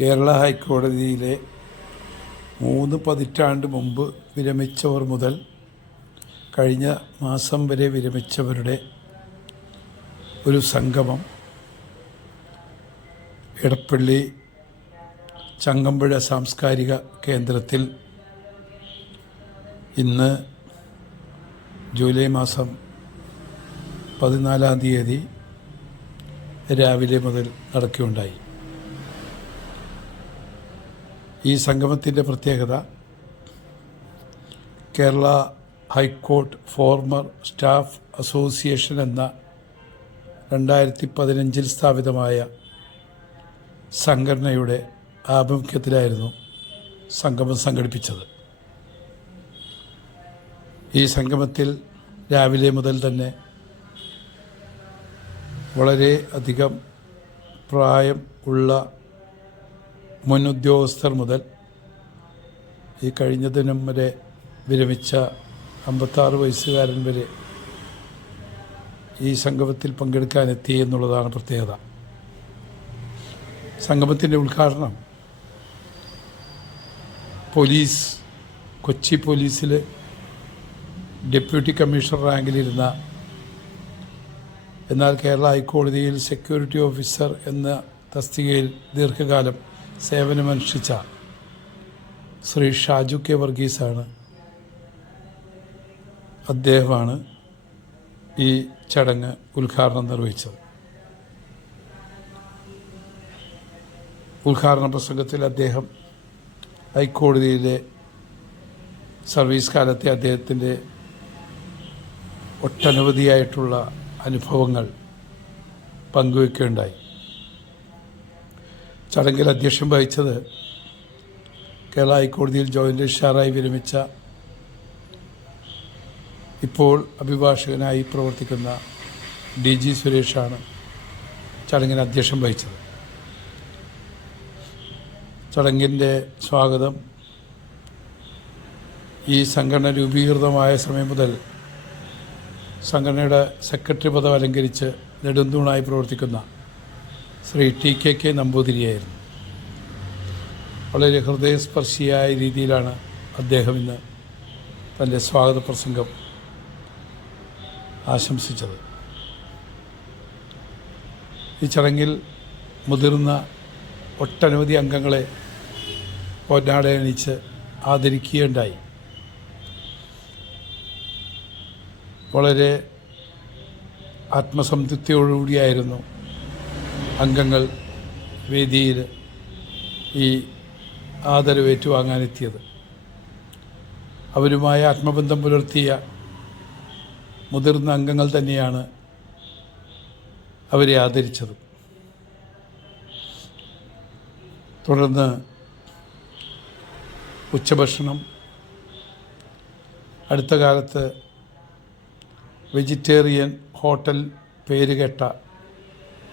കേരള ഹൈക്കോടതിയിലെ 3 പതിറ്റാണ്ട് മുമ്പ് വിരമിച്ചവർ മുതൽ കഴിഞ്ഞ മാസം വരെ വിരമിച്ചവരുടെ ഒരു സംഗമം എടപ്പള്ളി ചങ്ങമ്പുഴ സാംസ്കാരിക കേന്ദ്രത്തിൽ ഇന്ന് ജൂലൈ മാസം 14-ാം തീയതി രാവിലെ മുതൽ നടക്കുകയുണ്ടായി. ഈ സംഗമത്തിൻ്റെ പ്രത്യേകത Kerala high court former staff association എന്ന 2015 സ്ഥാപിതമായ സംഘടനയുടെ ആഭിമുഖ്യത്തിലായിരുന്നു സംഗമം സംഘടിപ്പിച്ചത്. ഈ സംഗമത്തിൽ രാവിലെ മുതൽ തന്നെ വളരെ അധികം പ്രായം ഉള്ള മുൻ ഉദ്യോഗസ്ഥർ മുതൽ ഈ കഴിഞ്ഞ ദിനം വരെ വിരമിച്ച 56 വയസ്സുകാരൻ വരെ ഈ സംഗമത്തിൽ പങ്കെടുക്കാനെത്തി എന്നുള്ളതാണ് പ്രത്യേകത. സംഗമത്തിൻ്റെ ഉദ്ഘാടനം കൊച്ചി പോലീസിൽ ഡെപ്യൂട്ടി കമ്മീഷണർ റാങ്കിലിരുന്ന എന്നാൽ കേരള ഹൈക്കോടതിയിൽ സെക്യൂരിറ്റി ഓഫീസർ എന്ന തസ്തികയിൽ ദീർഘകാലം സേവനമനുഷ്ഠിച്ച ശ്രീ ഷാജു കെ വർഗീസാണ്. അദ്ദേഹമാണ് ഈ ചടങ്ങ് ഉദ്ഘാടനം നിർവഹിച്ചത്. ഉദ്ഘാടന പ്രസംഗത്തിൽ അദ്ദേഹം ഹൈക്കോടതിയിലെ സർവീസ് കാലത്തെ അദ്ദേഹത്തിൻ്റെ ഒട്ടനവധിയായിട്ടുള്ള അനുഭവങ്ങൾ പങ്കുവയ്ക്കുകയുണ്ടായി. ചടങ്ങിൽ അധ്യക്ഷം വഹിച്ചത് കേരള ഹൈക്കോടതിയിൽ ജോയിൻ്റ് രജിസ്ട്രാറായി വിരമിച്ച ഇപ്പോൾ അഭിഭാഷകനായി പ്രവർത്തിക്കുന്ന DG സുരേഷാണ് ചടങ്ങിന് അധ്യക്ഷം വഹിച്ചത്. ചടങ്ങിൻ്റെ സ്വാഗതം ഈ സംഘടന രൂപീകൃതമായ സമയം മുതൽ സംഘടനയുടെ സെക്രട്ടറി പദം അലങ്കരിച്ച് നെടുന്തൂണായി പ്രവർത്തിക്കുന്ന ശ്രീ TK നമ്പൂതിരിയായിരുന്നു. വളരെ ഹൃദയസ്പർശിയായ രീതിയിലാണ് അദ്ദേഹം ഇന്ന് തൻ്റെ സ്വാഗത പ്രസംഗം ആശംസിച്ചത്. ഈ ചടങ്ങിൽ മുതിർന്ന ഒട്ടനവധി അംഗങ്ങളെ പൊന്നാടയണിച്ച് ആദരിക്കുകയുണ്ടായി. വളരെ ആത്മസംതൃപ്തിയോടുകൂടിയായിരുന്നു അംഗങ്ങൾ വേദിയിൽ ഈ ആദരവ് ഏറ്റുവാങ്ങാനെത്തിയത്. അവരുമായി ആത്മബന്ധം പുലർത്തിയ മുതിർന്ന അംഗങ്ങൾ തന്നെയാണ് അവരെ ആദരിച്ചത്. തുടർന്ന് ഉച്ചഭക്ഷണം, അടുത്ത കാലത്ത് വെജിറ്റേറിയൻ ഹോട്ടൽ പേരുകേട്ട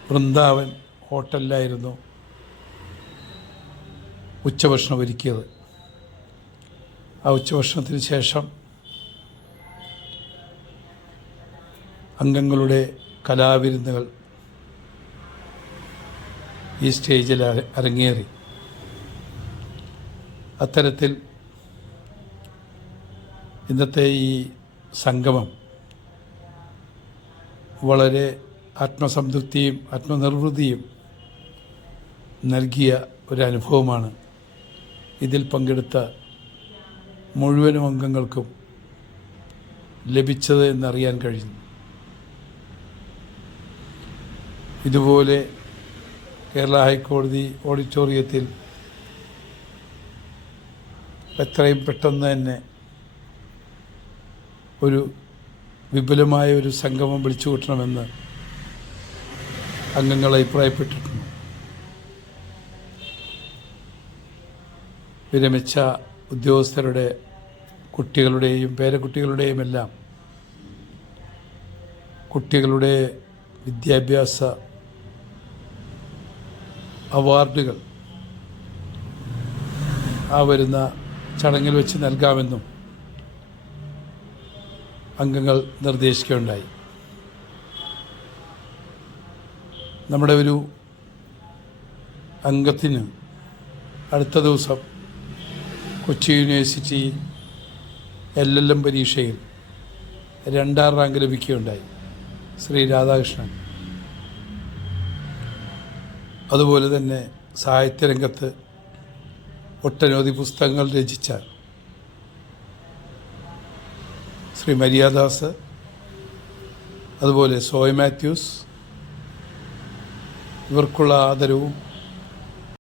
വൃന്ദാവൻ ഹോട്ടലിലായിരുന്നു ഉച്ചഭക്ഷണം ഒരുക്കിയത്. ആ ഉച്ചഭക്ഷണത്തിന് ശേഷം അംഗങ്ങളുടെ കലാവിരുന്നുകൾ ഈ സ്റ്റേജിൽ അരങ്ങേറി. അത്തരത്തിൽ ഇന്നത്തെ ഈ സംഗമം വളരെ ആത്മസംതൃപ്തിയും ആത്മനിർവൃതിയും നൽകിയ ഒരനുഭവമാണ് ഇതിൽ പങ്കെടുത്ത മുഴുവനും അംഗങ്ങൾക്കും ലഭിച്ചത് എന്നറിയാൻ കഴിഞ്ഞു. ഇതുപോലെ കേരള ഹൈക്കോടതി ഓഡിറ്റോറിയത്തിൽ എത്രയും പെട്ടെന്ന് തന്നെ ഒരു വിപുലമായ ഒരു സംഗമം വിളിച്ചു കൂട്ടണമെന്ന് അംഗങ്ങൾ അഭിപ്രായപ്പെട്ടിട്ടുണ്ട്. വിരമിച്ച ഉദ്യോഗസ്ഥരുടെ കുട്ടികളുടെയും പേരക്കുട്ടികളുടെയും എല്ലാം കുട്ടികളുടെ വിദ്യാഭ്യാസ അവാർഡുകൾ ആ വരുന്ന ചടങ്ങിൽ വെച്ച് നൽകാമെന്നും അംഗങ്ങൾ നിർദ്ദേശിക്കുകയുണ്ടായി. നമ്മുടെ ഒരു അംഗത്തിന് അടുത്ത ദിവസം കൊച്ചി യൂണിവേഴ്സിറ്റി LLM പരീക്ഷയിൽ 2ാം റാങ്ക് ലഭിക്കുകയുണ്ടായി ശ്രീ രാധാകൃഷ്ണൻ. അതുപോലെ തന്നെ സാഹിത്യരംഗത്ത് ഒട്ടനവധി പുസ്തകങ്ങൾ രചിച്ച ശ്രീ മരിയാദാസ്, അതുപോലെ സോയ് മാത്യൂസ്, ഇവർക്കുള്ള ആദരവും